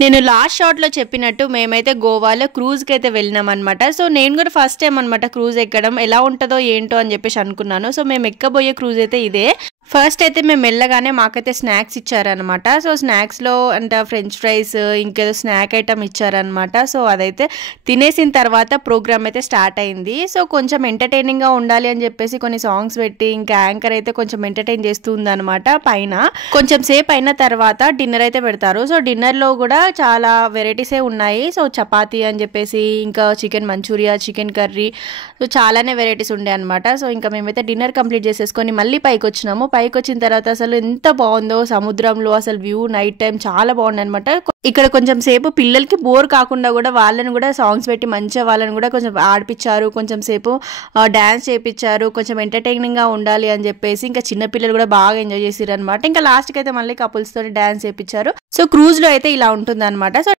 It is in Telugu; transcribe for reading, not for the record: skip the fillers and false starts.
నేను లాస్ట్ షార్ట్‌లో చెప్పినట్టు మేమైతే గోవాలో క్రూజ్‌కైతే వెళ్ళినామనమాట. సో, నేను కూడా ఫస్ట్ టైమ్ అనమాట క్రూజ్ ఎక్కడం. ఎలా ఉంటదో ఏంటో అని చెప్పేసి అనుకున్నాను. సో, మేము ఎక్కబోయే క్రూజ్ అయితే ఇదే. ఫస్ట్ అయితే మేము వెళ్ళగానే మాకైతే స్నాక్స్ ఇచ్చారనమాట. సో, స్నాక్స్‌లో ఫ్రెంచ్ ఫ్రైస్ ఇంకేదో స్నాక్ ఐటెమ్ ఇచ్చారనమాట. సో, అదైతే తినేసిన తర్వాత ప్రోగ్రామ్ అయితే స్టార్ట్ అయింది. సో, కొంచెం ఎంటర్‌టైనింగ్‌గా ఉండాలి అని చెప్పేసి కొన్ని సాంగ్స్ పెట్టి ఇంకా యాంకర్ అయితే కొంచెం ఎంటర్‌టైన్ చేస్తూ ఉందనమాట పైన. కొంచెం సేపు అయిన తర్వాత డిన్నర్ అయితే పెడతారు. సో, డిన్నర్‌లో కూడా చాలా వెరైటీసే ఉన్నాయి. సో, చపాతీ అని చెప్పేసి ఇంకా chicken manchuria, chicken curry, so చాలానే వెరైటీస్ ఉండే అనమాట. సో, ఇంకా మేమైతే డిన్నర్ కంప్లీట్ చేసేసుకొని మళ్ళీ పైకొచ్చినాము. పైకొచ్చిన తర్వాత అసలు ఎంత బాగుందో సముద్రంలో అసలు వ్యూ నైట్ టైం చాలా బాగుంది అనమాట. ఇక్కడ కొంచెం సేపు పిల్లలకి బోర్ కాకుండా కూడా వాళ్ళని కూడా సాంగ్స్ పెట్టి మంచిగా వాళ్ళని కూడా కొంచెం ఆడిపించారు. కొంచెం సేపు డ్యాన్స్ చేయించారు. కొంచెం ఎంటర్టైనింగ్గా ఉండాలి అని చెప్పేసి ఇంకా చిన్నపిల్లలు కూడా బాగా ఎంజాయ్ చేసారు అనమాట. ఇంకా లాస్ట్కి అయితే మళ్ళీ కపుల్స్ తోటి డ్యాన్స్ చేయించారు. సో, క్రూజ్లో అయితే ఇలా ఉంటుంది అనమాట. సో,